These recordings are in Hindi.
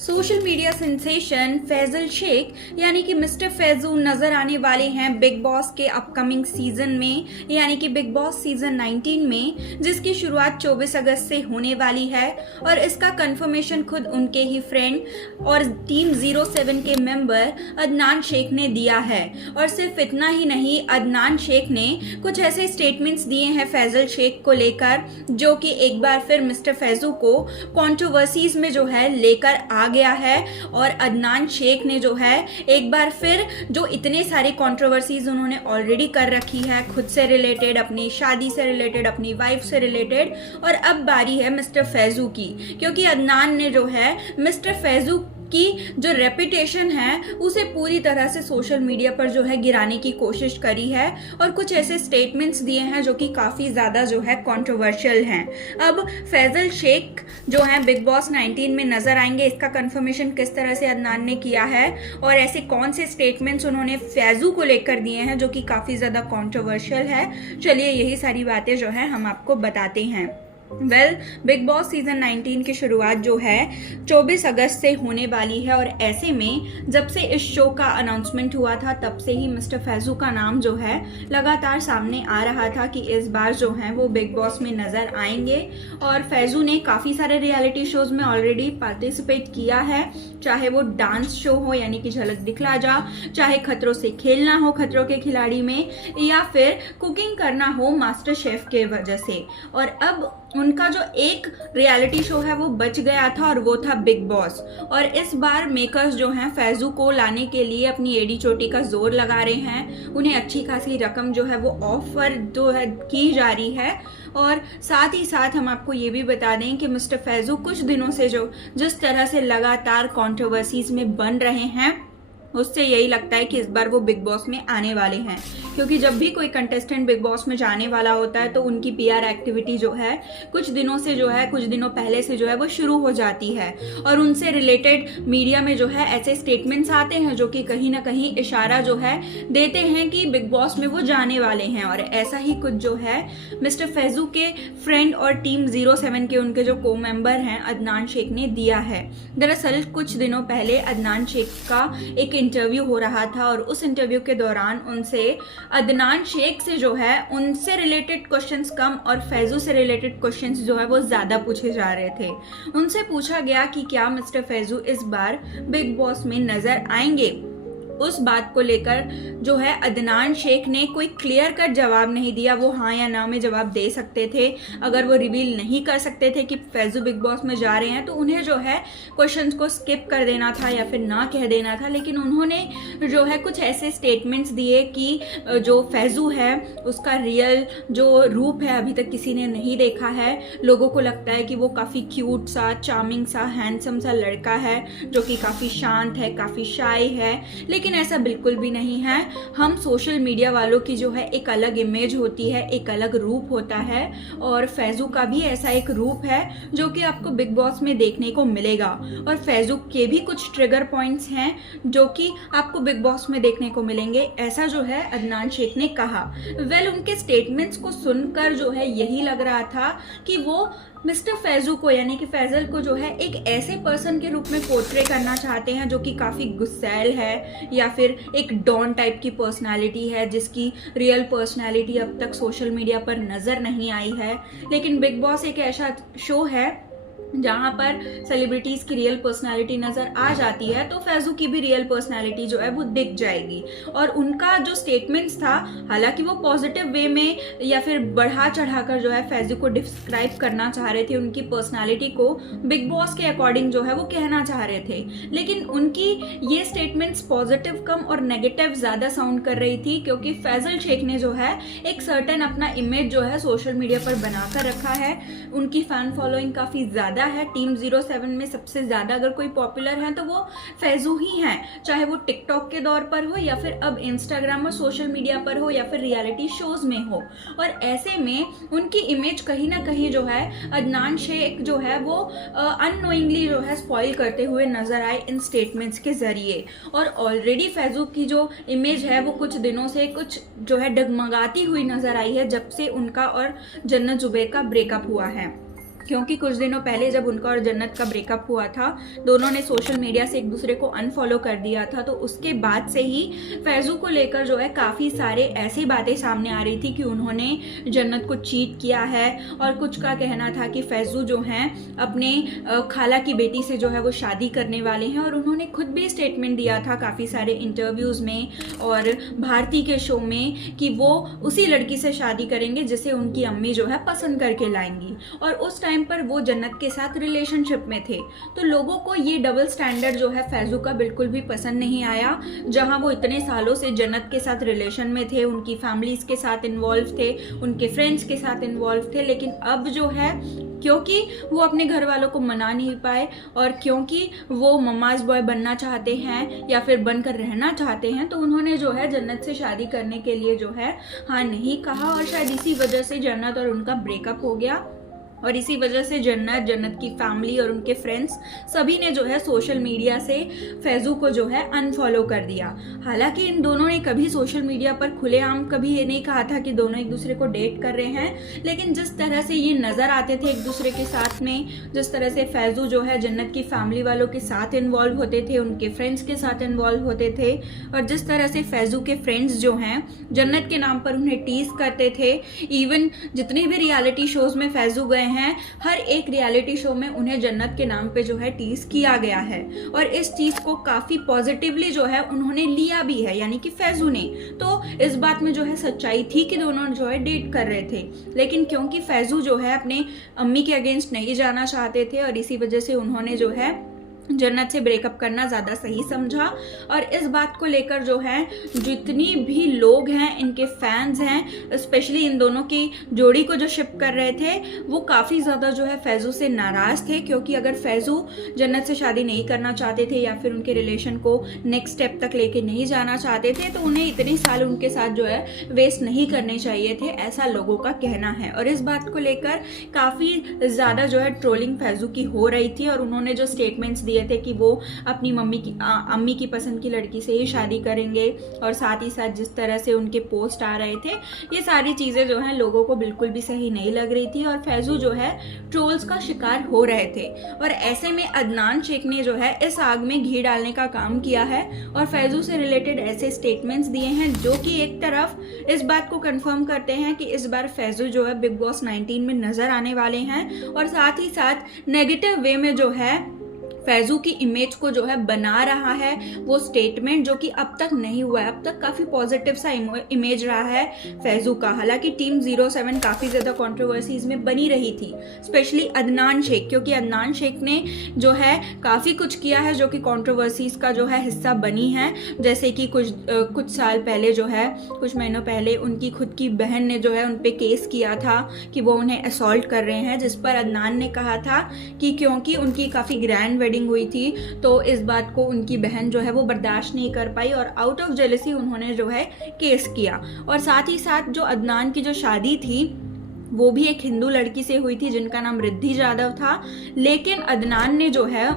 Social media sensation Faisal Shaikh यानी कि मिस्टर फैजू नजर आने वाले हैं बिग बॉस के अपकमिंग सीजन में, यानी कि बिग बॉस सीजन 19 में, जिसकी शुरुआत 24 अगस्त से होने वाली है। और इसका कंफर्मेशन खुद उनके ही फ्रेंड और टीम 07 के मेंबर अदनान शेख ने दिया है। और सिर्फ इतना ही नहीं, अदनान शेख ने कुछ ऐसे स्टेटमेंट्स दिए हैं फैजल शेख को लेकर, जो कि एक बार फिर मिस्टर फैजू को कंट्रोवर्सीज में जो है लेकर आ गया है। और अदनान शेख ने जो है एक बार फिर जो इतने सारे कंट्रोवर्सीज उन्होंने ऑलरेडी कर रखी है, खुद से रिलेटेड, अपनी शादी से रिलेटेड, अपनी वाइफ से रिलेटेड, और अब बारी है मिस्टर फैजू की, क्योंकि अदनान ने जो है मिस्टर फैजू की जो रेपुटेशन है उसे पूरी तरह से सोशल मीडिया पर जो है गिराने की कोशिश करी है और कुछ ऐसे स्टेटमेंट्स दिए हैं जो कि काफ़ी ज़्यादा जो है कंट्रोवर्शियल हैं। अब फैजल शेख जो है बिग बॉस 19 में नजर आएंगे, इसका कंफर्मेशन किस तरह से अदनान ने किया है और ऐसे कौन से स्टेटमेंट्स उन्होंने फैजू को लेकर दिए हैं जो कि काफ़ी ज़्यादा कंट्रोवर्शियल है, चलिए यही सारी बातें जो है हम आपको बताते हैं। बिग बॉस सीजन 19 की शुरुआत जो है 24 अगस्त से होने वाली है। और ऐसे में जब से इस शो का अनाउंसमेंट हुआ था तब से ही मिस्टर फैजू का नाम जो है लगातार सामने आ रहा था कि इस बार जो है वो बिग बॉस में नजर आएंगे। और फैजू ने काफ़ी सारे रियलिटी शोज में ऑलरेडी पार्टिसिपेट किया है, चाहे वो डांस शो हो यानी कि झलक दिखला जा, चाहे खतरों से खेलना हो खतरों के खिलाड़ी में, या फिर कुकिंग करना हो मास्टर शेफ के वजह से। और अब उनका जो एक रियलिटी शो है वो बच गया था और वो था बिग बॉस। और इस बार मेकर्स जो हैं फैजू को लाने के लिए अपनी एडी चोटी का जोर लगा रहे हैं, उन्हें अच्छी खासी रकम जो है वो ऑफर जो है की जा रही है। और साथ ही साथ हम आपको ये भी बता दें कि मिस्टर फैजू कुछ दिनों से जो जिस तरह से लगातार कंट्रोवर्सीज में बन रहे हैं उससे यही लगता है कि इस बार वो बिग बॉस में आने वाले हैं, क्योंकि जब भी कोई कंटेस्टेंट बिग बॉस में जाने वाला होता है तो उनकी पीआर एक्टिविटी जो है कुछ दिनों पहले से जो है वो शुरू हो जाती है। और उनसे रिलेटेड मीडिया में जो है ऐसे स्टेटमेंट्स आते हैं जो कि कहीं ना कहीं इशारा जो है देते हैं कि बिग बॉस में वो जाने वाले हैं। और ऐसा ही कुछ जो है मिस्टर फैजू के फ्रेंड और टीम 07 के उनके जो को मेंबर हैं अदनान शेख ने दिया है। दरअसल कुछ दिनों पहले अदनान शेख का एक इंटरव्यू हो रहा था और उस इंटरव्यू के दौरान उनसे अदनान शेख से जो है उनसे रिलेटेड क्वेश्चंस कम और फैजू से रिलेटेड क्वेश्चंस जो है वो ज्यादा पूछे जा रहे थे। उनसे पूछा गया कि क्या मिस्टर फैजू इस बार बिग बॉस में नजर आएंगे। उस बात को लेकर जो है अदनान शेख ने कोई क्लियर कट जवाब नहीं दिया। वो हाँ या ना में जवाब दे सकते थे, अगर वो रिवील नहीं कर सकते थे कि फैजू बिग बॉस में जा रहे हैं तो उन्हें जो है क्वेश्चंस को स्किप कर देना था या फिर ना कह देना था। लेकिन उन्होंने जो है कुछ ऐसे स्टेटमेंट्स दिए कि जो फैजू है उसका रियल जो रूप है अभी तक किसी ने नहीं देखा है। लोगों को लगता है कि वो काफ़ी क्यूट सा, चार्मिंग सा, हैंडसम सा लड़का है जो कि काफ़ी शांत है, काफ़ी शाय है, लेकिन ऐसा बिल्कुल भी नहीं है। हम सोशल मीडिया वालों की जो है एक अलग इमेज होती है, एक अलग रूप होता है, और फैजू का भी ऐसा एक रूप है जो कि आपको बिग बॉस में देखने को मिलेगा। और फैजू के भी कुछ ट्रिगर पॉइंट्स हैं जो कि आपको बिग बॉस में देखने को मिलेंगे, ऐसा जो है अदनान शेख ने कहा। उनके स्टेटमेंट्स को सुनकर जो है यही लग रहा था कि वो मिस्टर फैजू को यानी कि फैजल को जो है एक ऐसे पर्सन के रूप में पोर्ट्रे करना चाहते हैं जो कि काफ़ी गुस्सैल है या फिर एक डॉन टाइप की पर्सनालिटी है जिसकी रियल पर्सनालिटी अब तक सोशल मीडिया पर नज़र नहीं आई है। लेकिन बिग बॉस एक ऐसा शो है जहाँ पर सेलिब्रिटीज़ की रियल पर्सनालिटी नज़र आ जाती है, तो फैजू की भी रियल पर्सनालिटी जो है वो दिख जाएगी। और उनका जो स्टेटमेंट्स था, हालांकि वो पॉजिटिव वे में या फिर बढ़ा चढ़ाकर जो है फैजू को डिस्क्राइब करना चाह रहे थे, उनकी पर्सनालिटी को बिग बॉस के अकॉर्डिंग जो है वो कहना चाह रहे थे, लेकिन उनकी ये स्टेटमेंट्स पॉजिटिव कम और नेगेटिव ज़्यादा साउंड कर रही थी, क्योंकि फैजल शेख ने जो है एक सर्टेन अपना इमेज जो है सोशल मीडिया पर बनाकर रखा है। उनकी फैन फॉलोइंग काफ़ी ज़्यादा है। टीम 07 में सबसे ज्यादा अगर कोई पॉपुलर है तो वो फैजू ही हैं, चाहे वो टिकटॉक के दौर पर हो या फिर अब इंस्टाग्राम और सोशल मीडिया पर हो या फिर रियलिटी शोज में हो। और ऐसे में उनकी इमेज कहीं ना कहीं जो है अदनान शेख जो है वो अननोइंगली जो है स्पॉइल करते हुए नजर आए इन स्टेटमेंट्स के जरिए। और ऑलरेडी फैजू की जो इमेज है वो कुछ दिनों से कुछ जो है डगमगाती हुई नजर आई है जब से उनका और जन्नत जुबैर का ब्रेकअप हुआ है। क्योंकि कुछ दिनों पहले जब उनका और जन्नत का ब्रेकअप हुआ था, दोनों ने सोशल मीडिया से एक दूसरे को अनफॉलो कर दिया था। तो उसके बाद से ही फैज़ू को लेकर जो है काफ़ी सारे ऐसी बातें सामने आ रही थी कि उन्होंने जन्नत को चीट किया है, और कुछ का कहना था कि फैज़ू जो हैं अपने खाला की बेटी से जो है वो शादी करने वाले हैं। और उन्होंने खुद भी स्टेटमेंट दिया था काफ़ी सारे इंटरव्यूज़ में और भारती के शो में कि वो उसी लड़की से शादी करेंगे जिसे उनकी अम्मी जो है पसंद करके लाएंगी। और उस टाइम पर वो जन्नत के साथ रिलेशनशिप में थे। तो लोगों को ये डबल स्टैंडर्ड जो है फैज़ू का बिल्कुल भी पसंद नहीं आया, जहां वो इतने सालों से जन्नत के साथ रिलेशन में थे, उनकी फैमिलीज के साथ इन्वॉल्व थे, उनके फ्रेंड्स के साथ इन्वॉल्व थे। लेकिन अब जो है क्योंकि वो अपने घर वालों को मना नहीं पाए और क्योंकि वो मम्माज बॉय बनना चाहते हैं या फिर बनकर रहना चाहते हैं, तो उन्होंने जो है जन्नत से शादी करने के लिए जो है हाँ नहीं कहा। और शायद इसी वजह से जन्नत और उनका ब्रेकअप हो गया। और इसी वजह से जन्नत की फैमिली और उनके फ्रेंड्स सभी ने जो है सोशल मीडिया से फैज़ू को जो है अनफॉलो कर दिया। हालांकि इन दोनों ने कभी सोशल मीडिया पर खुलेआम कभी ये नहीं कहा था कि दोनों एक दूसरे को डेट कर रहे हैं, लेकिन जिस तरह से ये नज़र आते थे एक दूसरे के साथ में, जिस तरह से फैज़ू जो है जन्नत की फैमिली वालों के साथ इन्वॉल्व होते थे, उनके फ्रेंड्स के साथ इन्वॉल्व होते थे, और जिस तरह से फैज़ू के फ्रेंड्स जो हैं जन्नत के नाम पर उन्हें टीज करते थे। इवन जितने भी रियलिटी शोज में फैज़ू गए हैं, हर एक रियलिटी शो में उन्हें जन्नत के नाम पे जो है टीज किया गया है, और इस चीज को काफी पॉजिटिवली जो है उन्होंने लिया भी है, यानी कि फैज़ू ने। तो इस बात में जो है सच्चाई थी कि दोनों जो है डेट कर रहे थे, लेकिन क्योंकि फैज़ू जो है अपने अम्मी के अगेंस्ट नहीं जाना चाहते थे, और इसी वजह से उन्होंने जो है जन्नत से ब्रेकअप करना ज़्यादा सही समझा। और इस बात को लेकर जो है जितनी भी लोग हैं, इनके फैंस हैं, स्पेशली इन दोनों की जोड़ी को जो शिप कर रहे थे, वो काफ़ी ज़्यादा जो है फैज़ू से नाराज़ थे। क्योंकि अगर फैज़ू जन्नत से शादी नहीं करना चाहते थे या फिर उनके रिलेशन को नेक्स्ट स्टेप तक लेके नहीं जाना चाहते थे, तो उन्हें इतने साल उनके साथ जो है वेस्ट नहीं करने चाहिए थे, ऐसा लोगों का कहना है। और इस बात को लेकर काफ़ी ज़्यादा जो है ट्रोलिंग फैज़ू की हो रही थी, और उन्होंने जो स्टेटमेंट्स दिए थे कि वो अपनी अम्मी की पसंद की लड़की से ही शादी करेंगे, और साथ ही साथ जिस तरह से उनके पोस्ट आ रहे थे, ये सारी चीज़ें जो हैं लोगों को बिल्कुल भी सही नहीं लग रही थी, और फैज़ू जो है ट्रोल्स का शिकार हो रहे थे। और ऐसे में अदनान शेख ने जो है इस आग में घी डालने का काम किया है, और फैज़ू से रिलेटेड ऐसे स्टेटमेंट्स दिए हैं जो कि एक तरफ इस बात को कंफर्म करते हैं कि इस बार फैज़ू जो है बिग बॉस 19 में नजर आने वाले हैं, और साथ ही साथ नेगेटिव वे में जो है फैज़ू की इमेज को जो है बना रहा है वो स्टेटमेंट, जो कि अब तक नहीं हुआ है। अब तक काफ़ी पॉजिटिव सा इमेज रहा है फैज़ू का। हालांकि टीम 07 काफ़ी ज़्यादा कंट्रोवर्सीज में बनी रही थी, स्पेशली अदनान शेख, क्योंकि अदनान शेख ने जो है काफ़ी कुछ किया है जो कि कंट्रोवर्सीज का जो है हिस्सा बनी है। जैसे कि कुछ साल पहले जो है, कुछ महीनों पहले उनकी खुद की बहन ने जो है उन पर केस किया था कि वो उन्हें असॉल्ट कर रहे हैं, जिस पर अदनान ने कहा था कि क्योंकि उनकी काफ़ी ग्रैंड वेडिंग हुई थी, तो इस बात को उनकी बहन जो है वो बर्दाश्त नहीं कर पाई, और आउट ऑफ जेलसी उन्होंने जो है केस किया। और साथ ही साथ जो अदनान की जो शादी थी वो भी एक हिंदू लड़की से हुई थी जिनका नाम रिद्धि जाधव था, लेकिन अदनान ने जो है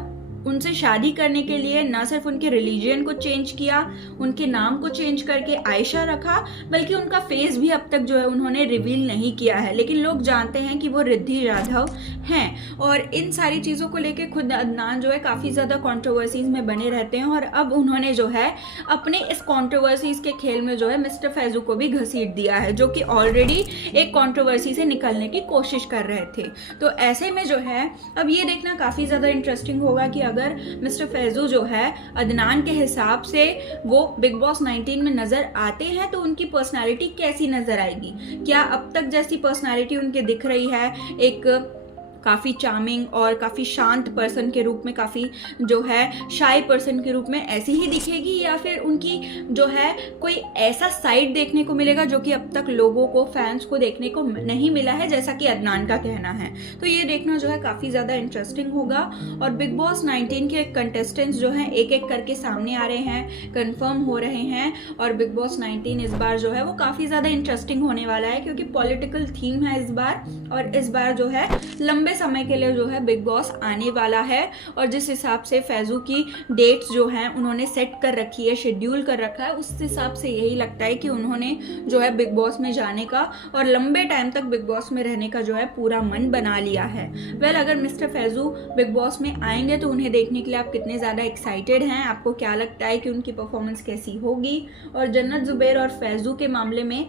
उनसे शादी करने के लिए ना सिर्फ उनके रिलीजन को चेंज किया, उनके नाम को चेंज करके आयशा रखा, बल्कि उनका फेस भी अब तक जो है उन्होंने रिवील नहीं किया है, लेकिन लोग जानते हैं कि वो रिद्धि जाधव हैं। और इन सारी चीज़ों को लेके खुद अदनान जो है काफ़ी ज़्यादा कंट्रोवर्सीज में बने रहते हैं, और अब उन्होंने जो है अपने इस कंट्रोवर्सीज के खेल में जो है मिस्टर फैज़ू को भी घसीट दिया है, जो कि ऑलरेडी एक कंट्रोवर्सी से निकलने की कोशिश कर रहे थे। तो ऐसे में जो है अब ये देखना काफ़ी ज़्यादा इंटरेस्टिंग होगा कि अगर मिस्टर फैज़ू जो है अदनान के हिसाब से वो बिग बॉस 19 में नजर आते हैं, तो उनकी पर्सनालिटी कैसी नजर आएगी। क्या अब तक जैसी पर्सनालिटी उनके दिख रही है, एक काफ़ी चार्मिंग और काफ़ी शांत पर्सन के रूप में, काफ़ी जो है शाय पर्सन के रूप में ऐसी ही दिखेगी, या फिर उनकी जो है कोई ऐसा साइड देखने को मिलेगा जो कि अब तक लोगों को, फैंस को देखने को नहीं मिला है, जैसा कि अदनान का कहना है। तो ये देखना जो है काफ़ी ज़्यादा इंटरेस्टिंग होगा। और बिग बॉस 19 के कंटेस्टेंट्स जो हैं एक एक करके सामने आ रहे हैं, कंफर्म हो रहे हैं, और बिग बॉस 19 इस बार जो है वो काफ़ी ज़्यादा इंटरेस्टिंग होने वाला है, क्योंकि पॉलिटिकल थीम है इस बार, और इस बार जो है लंबे लंबे समय के लिए जो है बिग बॉस आने वाला है। और जिस हिसाब से फैजू की डेट्स जो हैं उन्होंने सेट कर रखी है, शेड्यूल कर रखा है, उस हिसाब से यही लगता है कि उन्होंने जो है बिग बॉस में जाने का और लंबे टाइम तक बिग बॉस में रहने का जो है पूरा मन बना लिया है। वेल, अगर मिस्टर फैजू बिग बॉस में आएंगे तो उन्हें देखने के लिए आप कितने ज़्यादा एक्साइटेड हैं? आपको क्या लगता है कि उनकी परफॉर्मेंस कैसी होगी? और जन्नत जुबैर और फैजू के मामले में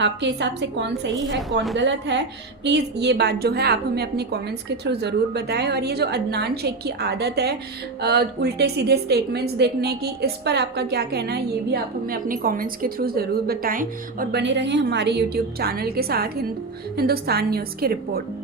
आपके हिसाब से कौन सही है, कौन गलत है? प्लीज़ ये बात जो है आप हमें अपने कमेंट्स के थ्रू ज़रूर बताएं। और ये जो अदनान शेख की आदत है उल्टे सीधे स्टेटमेंट्स देखने की, इस पर आपका क्या कहना है, ये भी आप हमें अपने कमेंट्स के थ्रू ज़रूर बताएं। और बने रहें हमारे यूट्यूब चैनल के साथ हिंदुस्तान न्यूज़ की रिपोर्ट।